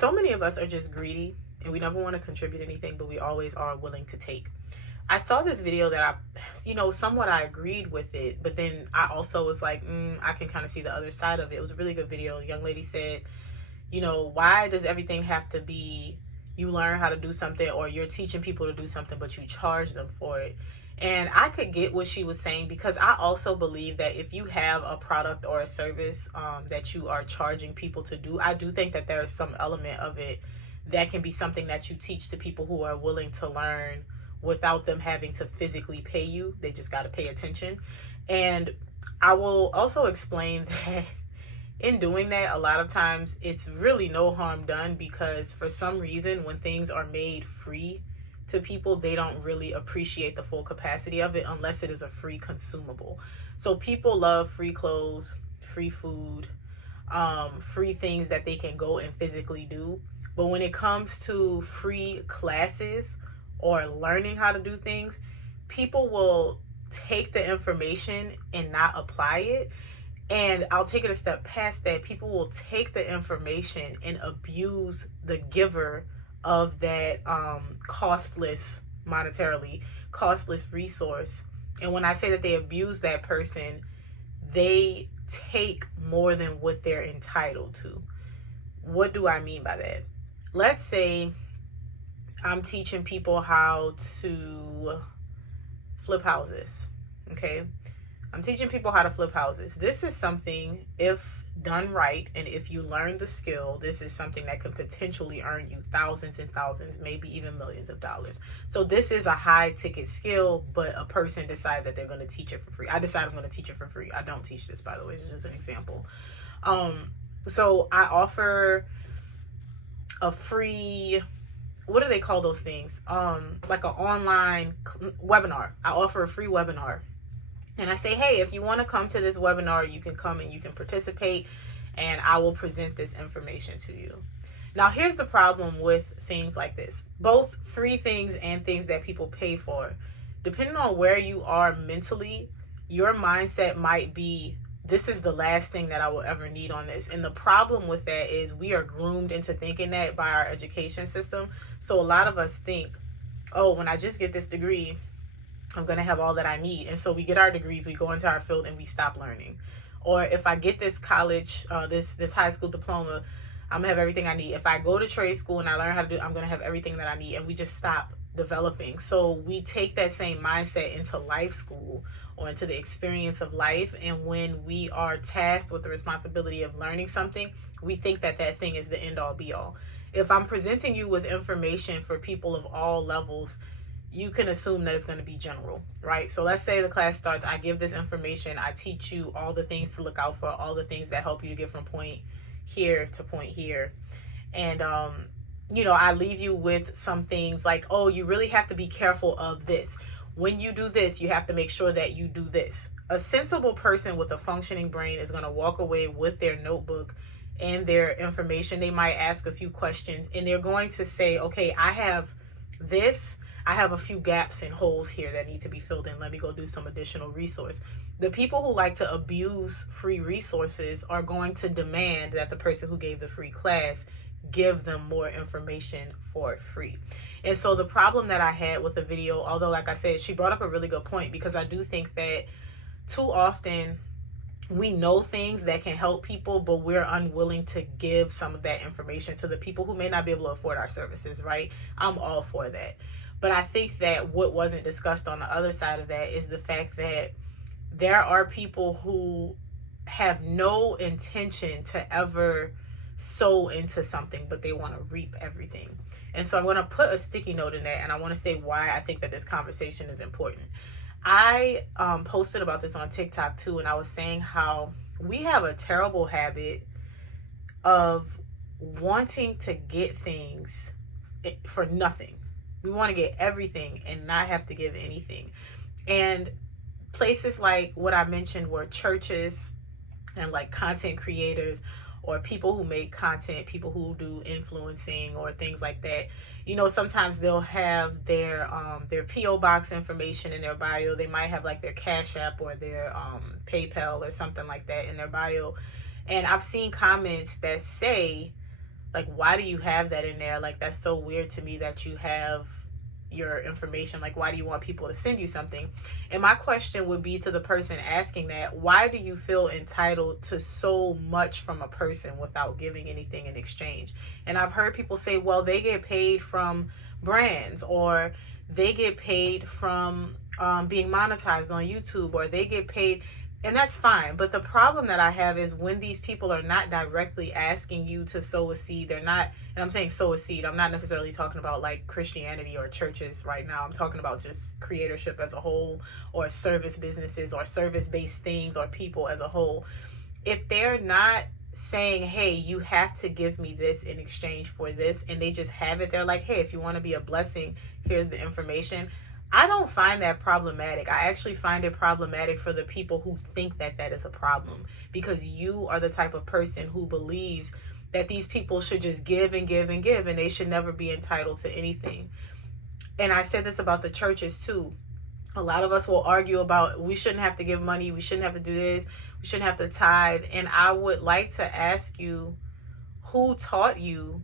So many of us are just greedy and we never want to contribute anything, but we always are willing to take. I saw this video that somewhat I agreed with it, but then I also was like, I can kind of see the other side of it. It was a really good video. A young lady said, why does everything have to be you learn how to do something or you're teaching people to do something, but you charge them for it? And I could get what she was saying, because I also believe that if you have a product or a service that you are charging people to do, I do think that there is some element of it that can be something that you teach to people who are willing to learn without them having to physically pay you. They just got to pay attention. And I will also explain that in doing that, a lot of times it's really no harm done, because for some reason, when things are made free to people, they don't really appreciate the full capacity of it unless it is a free consumable. So people love free clothes, free food, free things that they can go and physically do. But when it comes to free classes or learning how to do things, people will take the information and not apply it. And I'll take it a step past that. People will take the information and abuse the giver of that monetarily costless resource. And when I say that they abuse that person, they take more than what they're entitled to. What do I mean by that? Let's say I'm teaching people how to flip houses. Okay. I'm teaching people how to flip houses. This is something, if done right, and if you learn the skill, this is something that could potentially earn you thousands and thousands, maybe even millions of dollars. So this is a high ticket skill, but a person decides that they're going to teach it for free. I decide I'm going to teach it for free. I don't teach this, by the way. It's just an example. So I offer a free, what do they call those things? Like an online webinar. I offer a free webinar. And I say, hey, if you want to come to this webinar, you can come and you can participate, and I will present this information to you. Now, here's the problem with things like this, both free things and things that people pay for. Depending on where you are mentally, your mindset might be, this is the last thing that I will ever need on this. And the problem with that is we are groomed into thinking that by our education system. So a lot of us think, oh, when I just get this degree, I'm going to have all that I need. And so we get our degrees, we go into our field, and we stop learning. Or if I get this college, this high school diploma, I'm going to have everything I need. If I go to trade school and I learn how to do, I'm going to have everything that I need. And we just stop developing. So we take that same mindset into life school or into the experience of life. And when we are tasked with the responsibility of learning something, we think that that thing is the end all be all. If I'm presenting you with information for people of all levels, you can assume that it's going to be general, right? So let's say the class starts, I give this information, I teach you all the things to look out for, all the things that help you to get from point here to point here. And, I leave you with some things like, oh, you really have to be careful of this. When you do this, you have to make sure that you do this. A sensible person with a functioning brain is going to walk away with their notebook and their information. They might ask a few questions, and they're going to say, okay, I have this. I have a few gaps and holes here that need to be filled in. Let me go do some additional resource. The people who like to abuse free resources are going to demand that the person who gave the free class give them more information for free. And so the problem that I had with the video, although like I said, she brought up a really good point, because I do think that too often we know things that can help people, but we're unwilling to give some of that information to the people who may not be able to afford our services, right? I'm all for that. But I think that what wasn't discussed on the other side of that is the fact that there are people who have no intention to ever sow into something, but they want to reap everything. And so I'm going to put a sticky note in that, and I want to say why I think that this conversation is important. I posted about this on TikTok too, and I was saying how we have a terrible habit of wanting to get things for nothing. We want to get everything and not have to give anything. And places like what I mentioned were churches and like content creators or people who make content, people who do influencing or things like that. Sometimes they'll have their P.O. box information in their bio. They might have like their Cash App or their PayPal or something like that in their bio. And I've seen comments that say, Like, why do you have that in there? Like, that's so weird to me that you have your information. Like, why do you want people to send you something? And my question would be to the person asking that, why do you feel entitled to so much from a person without giving anything in exchange? And I've heard people say, well, they get paid from brands, or they get paid from being monetized on YouTube, or they get paid. And that's fine. But the problem that I have is when these people are not directly asking you to sow a seed, they're not, and I'm saying sow a seed, I'm not necessarily talking about like Christianity or churches right now. I'm talking about just creatorship as a whole, or service businesses, or service-based things, or people as a whole. If they're not saying, hey, you have to give me this in exchange for this, and they just have it, they're like, hey, if you want to be a blessing, here's the information. I don't find that problematic. I actually find it problematic for the people who think that that is a problem, because you are the type of person who believes that these people should just give and give and give, and they should never be entitled to anything. And I said this about the churches too. A lot of us will argue about, we shouldn't have to give money, we shouldn't have to do this, we shouldn't have to tithe. And I would like to ask you, who taught you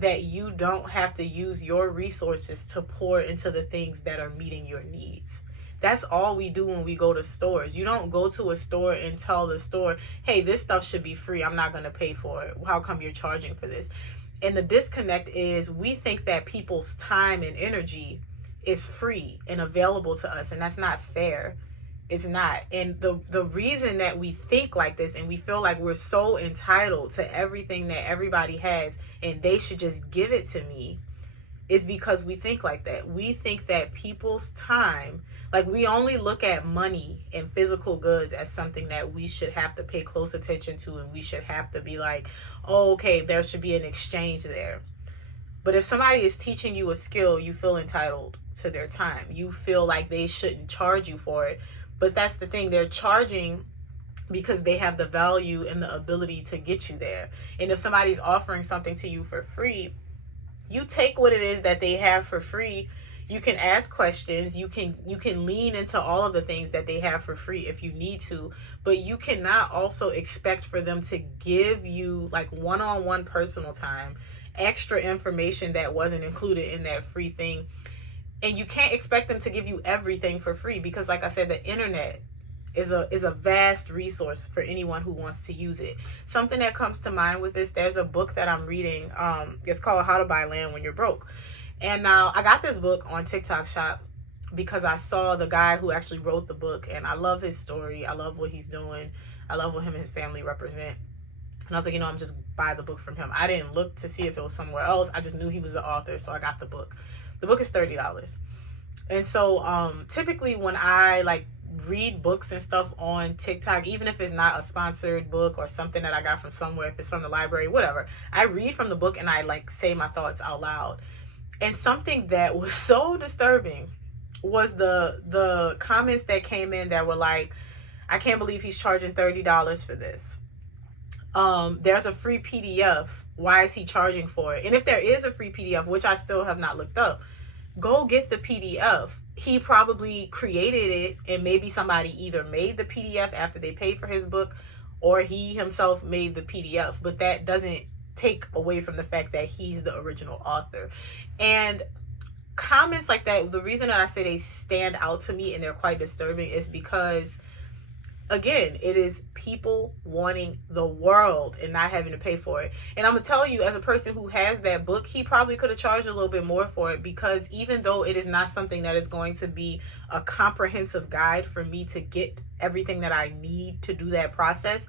that you don't have to use your resources to pour into the things that are meeting your needs? That's all we do when we go to stores. You don't go to a store and tell the store, hey, this stuff should be free, I'm not going to pay for it. How come you're charging for this? And the disconnect is, we think that people's time and energy is free and available to us, and that's not fair. It's not. And the reason that we think like this, and we feel like we're so entitled to everything that everybody has and they should just give it to me, is because we think like that. We think that people's time, like, we only look at money and physical goods as something that we should have to pay close attention to, and we should have to be like, oh, okay, there should be an exchange there. But if somebody is teaching you a skill, you feel entitled to their time. You feel like they shouldn't charge you for it. But that's the thing, they're charging because they have the value and the ability to get you there. And if somebody's offering something to you for free, you take what it is that they have for free. You can ask questions, you can lean into all of the things that they have for free if you need to, but you cannot also expect for them to give you like one-on-one personal time, extra information that wasn't included in that free thing. And you can't expect them to give you everything for free, because like I said, the internet is a vast resource for anyone who wants to use it. Something that comes to mind with this, there's a book that I'm reading. It's called How to Buy Land When You're Broke. And now I got this book on TikTok Shop because I saw the guy who actually wrote the book, and I love his story. I love what he's doing. I love what him and his family represent. And I was like, I'm just buy the book from him. I didn't look to see if it was somewhere else. I just knew he was the author, so I got the book. The book is $30. And so typically when I like read books and stuff on TikTok, even if it's not a sponsored book or something that I got from somewhere, if it's from the library, whatever, I read from the book and I like say my thoughts out loud. And something that was so disturbing was the comments that came in that were like, I can't believe he's charging $30 for this. There's a free PDF. Why is he charging for it? And if there is a free PDF, which I still have not looked up, go get the PDF. He probably created it, and maybe somebody either made the PDF after they paid for his book, or he himself made the PDF. But that doesn't take away from the fact that he's the original author. And comments like that, the reason that I say they stand out to me and they're quite disturbing is because, again, it is people wanting the world and not having to pay for it. And I'm gonna tell you, as a person who has that book, he probably could have charged a little bit more for it, because even though it is not something that is going to be a comprehensive guide for me to get everything that I need to do that process,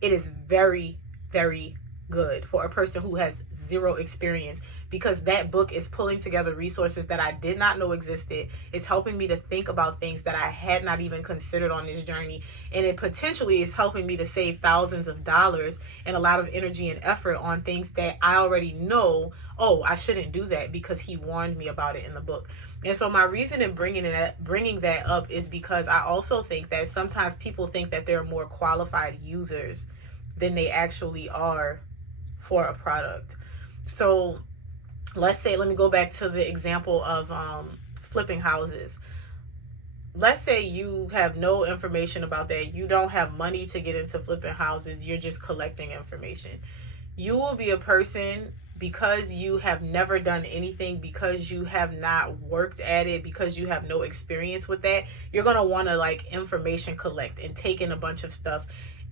it is very, very good for a person who has zero experience, because that book is pulling together resources that I did not know existed. It's helping me to think about things that I had not even considered on this journey. And it potentially is helping me to save thousands of dollars and a lot of energy and effort on things that I already know, oh, I shouldn't do that, because he warned me about it in the book. And so my reason in bringing that up is because I also think that sometimes people think that they're more qualified users than they actually are for a product. So let's say, let me go back to the example of flipping houses. Let's say you have no information about that. You don't have money to get into flipping houses. You're just collecting information. You will be a person, because you have never done anything, because you have not worked at it, because you have no experience with that, you're going to want to like information collect and take in a bunch of stuff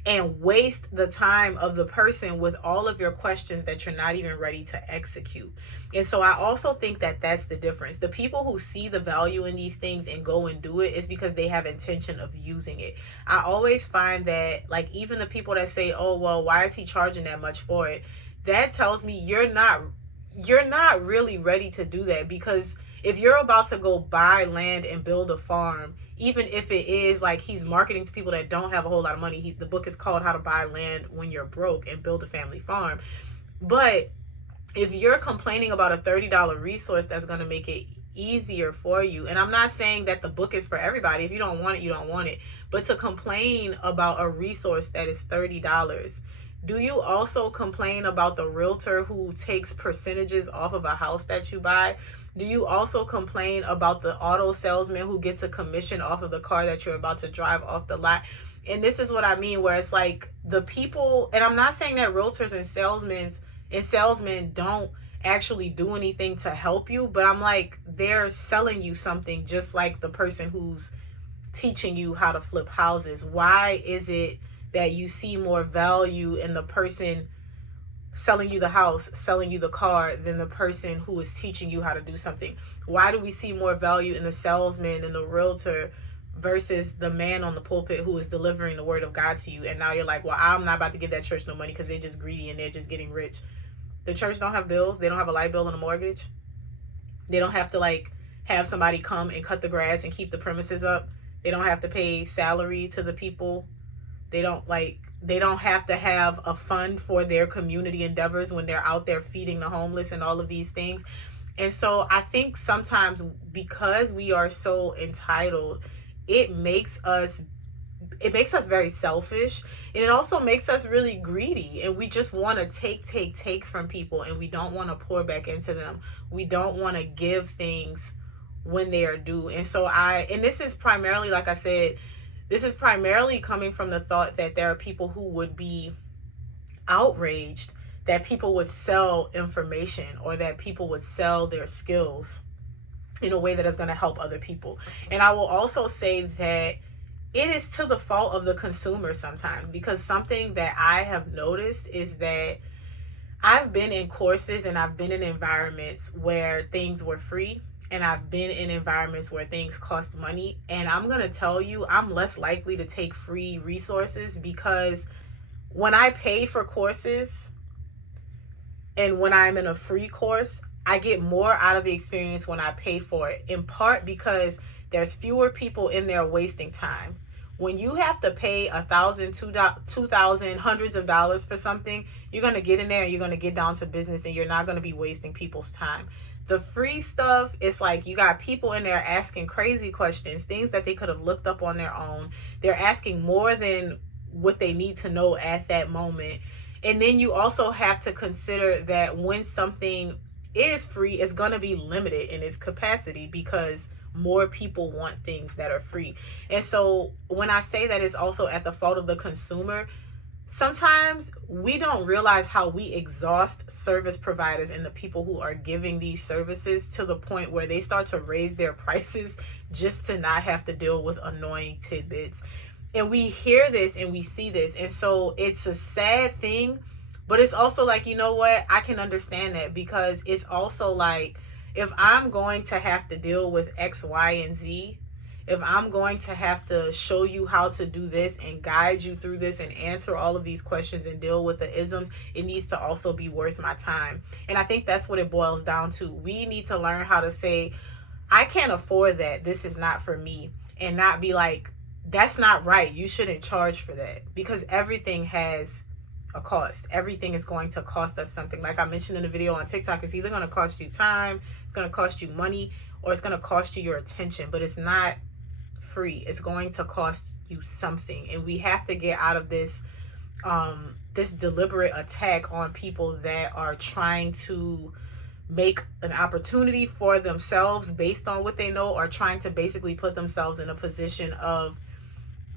and waste the time of the person with all of your questions that you're not even ready to execute. And so I also think that that's the difference. The people who see the value in these things and go and do it is because they have intention of using it. I always find that, like, even the people that say, oh, well, why is he charging that much for it? That tells me you're not really ready to do that. Because if you're about to go buy land and build a farm, even if it is like he's marketing to people that don't have a whole lot of money, the book is called How to Buy Land When You're Broke and Build a Family Farm. But if you're complaining about a $30 resource that's going to make it easier for you, and I'm not saying that the book is for everybody. If you don't want it, you don't want it. But to complain about a resource that is $30, do you also complain about the realtor who takes percentages off of a house that you buy? Do you also complain about the auto salesman who gets a commission off of the car that you're about to drive off the lot? And this is what I mean, where it's like the people, and I'm not saying that realtors and salesmen don't actually do anything to help you, but I'm like, they're selling you something just like the person who's teaching you how to flip houses. Why is it that you see more value in the person selling you the house, selling you the car, than the person who is teaching you how to do something? Why do we see more value in the salesman and the realtor versus the man on the pulpit who is delivering the word of God to you? And now you're like, well, I'm not about to give that church no money because they're just greedy and they're just getting rich. The church don't have bills. They don't have a light bill and a mortgage. They don't have to like have somebody come and cut the grass and keep the premises up. They don't have to pay salary to the people. They don't have to have a fund for their community endeavors when they're out there feeding the homeless and all of these things. And so I think sometimes because we are so entitled, it makes us very selfish, and it also makes us really greedy, and we just want to take from people, and we don't want to pour back into them. We don't want to give things when they are due. And so this is primarily, like I said, this is primarily coming from the thought that there are people who would be outraged that people would sell information or that people would sell their skills in a way that is going to help other people. And I will also say that it is to the fault of the consumer sometimes, because something that I have noticed is that I've been in courses and I've been in environments where things were free, and I've been in environments where things cost money. And I'm going to tell you, I'm less likely to take free resources, because when I pay for courses and when I'm in a free course, I get more out of the experience when I pay for it, in part because there's fewer people in there wasting time. When you have to pay $1,000, $2,000, hundreds of dollars for something, you're going to get in there and you're going to get down to business, and you're not going to be wasting people's time. The free stuff, it's like you got people in there asking crazy questions, things that they could have looked up on their own. They're asking more than what they need to know at that moment. And then you also have to consider that when something is free, it's going to be limited in its capacity because more people want things that are free. And so when I say that it's also at the fault of the consumer, sometimes we don't realize how we exhaust service providers and the people who are giving these services to the point where they start to raise their prices just to not have to deal with annoying tidbits. And we hear this and we see this. And so it's a sad thing, but it's also like, you know what? I can understand that, because it's also like, if I'm going to have to deal with X, Y, and Z, if I'm going to have to show you how to do this and guide you through this and answer all of these questions and deal with the isms, it needs to also be worth my time. And I think that's what it boils down to. We need to learn how to say, I can't afford that. This is not for me. And not be like, that's not right. You shouldn't charge for that, because everything has a cost. Everything is going to cost us something. Like I mentioned in the video on TikTok, it's either going to cost you time, it's going to cost you money, or it's going to cost you your attention, but it's not free. It's going to cost you something. And we have to get out of this this deliberate attack on people that are trying to make an opportunity for themselves based on what they know, or trying to basically put themselves in a position of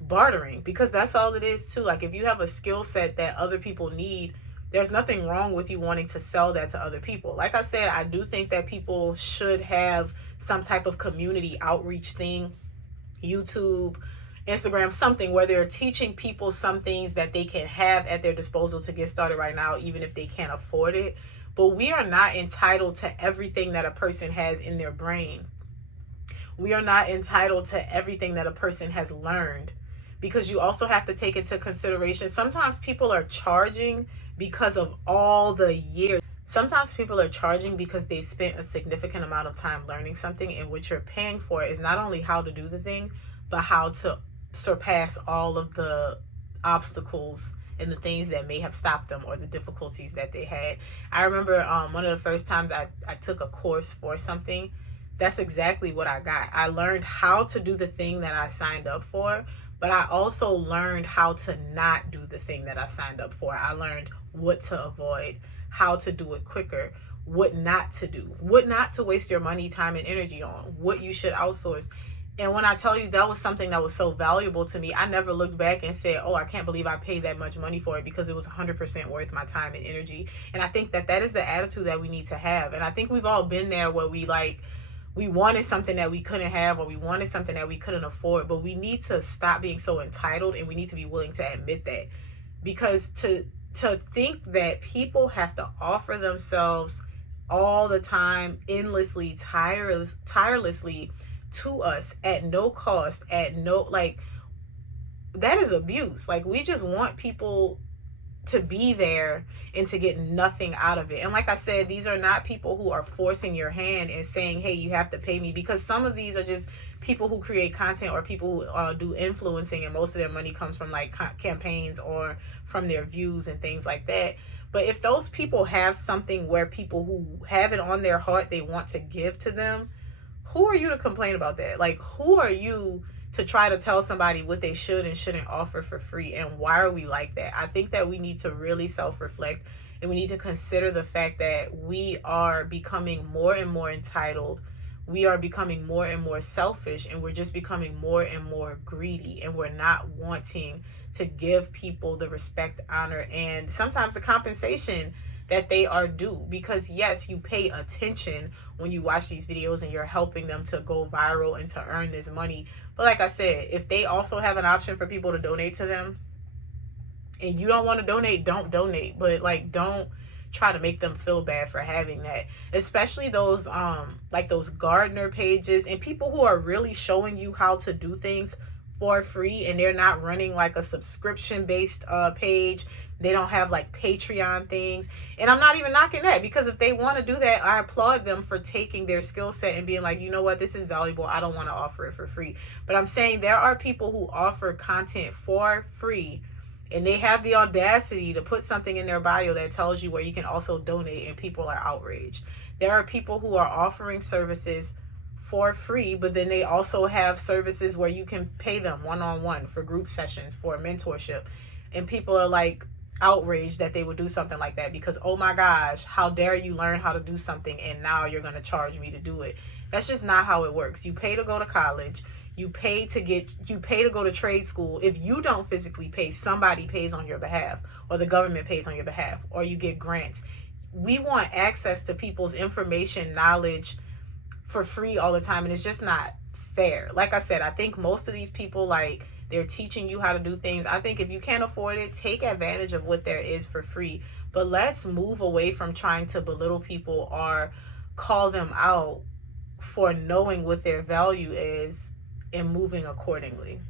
bartering, because that's all it is too. Like, if you have a skill set that other people need, there's nothing wrong with you wanting to sell that to other people. Like I said, I do think that people should have some type of community outreach thing, YouTube, Instagram, something where they're teaching people some things that they can have at their disposal to get started right now, even if they can't afford it. But we are not entitled to everything that a person has in their brain. We are not entitled to everything that a person has learned, because you also have to take into consideration, sometimes people are charging because of all the years. Sometimes people are charging because they spent a significant amount of time learning something, and what you're paying for is not only how to do the thing, but how to surpass all of the obstacles and the things that may have stopped them or the difficulties that they had. I remember one of the first times I took a course for something, that's exactly what I got. I learned how to do the thing that I signed up for, but I also learned how to not do the thing that I signed up for. I learned what to avoid, how to do it quicker, what not to do, what not to waste your money, time, and energy on, what you should outsource. And when I tell you that was something that was so valuable to me, I never looked back and said, oh, I can't believe I paid that much money for it, because it was 100% worth my time and energy. And I think that is the attitude that we need to have. And I think we've all been there where we wanted something that we couldn't have, or we wanted something that we couldn't afford, but we need to stop being so entitled, and we need to be willing to admit that. Because to think that people have to offer themselves all the time, endlessly, tirelessly to us at no cost, at no, like, that is abuse. Like, we just want people to be there and to get nothing out of it. And like I said, these are not people who are forcing your hand and saying, hey, you have to pay me, because some of these are just people who create content, or people who do influencing, and most of their money comes from like campaigns or from their views and things like that. But if those people have something where people who have it on their heart, they want to give to them, who are you to complain about that? Like, who are you to try to tell somebody what they should and shouldn't offer for free? And why are we like that? I think that we need to really self-reflect, and we need to consider the fact that we are becoming more and more entitled. We are becoming more and more selfish, and we're just becoming more and more greedy, and we're not wanting to give people the respect, honor, and sometimes the compensation that they are due. Because yes, you pay attention when you watch these videos and you're helping them to go viral and to earn this money. But like I said, if they also have an option for people to donate to them, and you don't want to donate, don't donate. But like, don't try to make them feel bad for having that. Especially those like those gardener pages and people who are really showing you how to do things for free, and they're not running like a subscription based page. They don't have like Patreon things. And I'm not even knocking that, because if they want to do that, I applaud them for taking their skill set and being like, you know what, this is valuable, I don't want to offer it for free. But I'm saying there are people who offer content for free, and they have the audacity to put something in their bio that tells you where you can also donate, and people are outraged. There are people who are offering services for free, but then they also have services where you can pay them one-on-one for group sessions, for mentorship, and people are like outraged that they would do something like that, because oh my gosh, how dare you learn how to do something and now you're going to charge me to do it. That's just not how it works. You pay to go to college, you pay to go to trade school. If you don't physically pay, somebody pays on your behalf, or the government pays on your behalf, or you get grants. We want access to people's information, knowledge for free all the time, and it's just not fair. Like I said, I think most of these people, like, they're teaching you how to do things. I think if you can't afford it, take advantage of what there is for free. But let's move away from trying to belittle people or call them out for knowing what their value is and moving accordingly.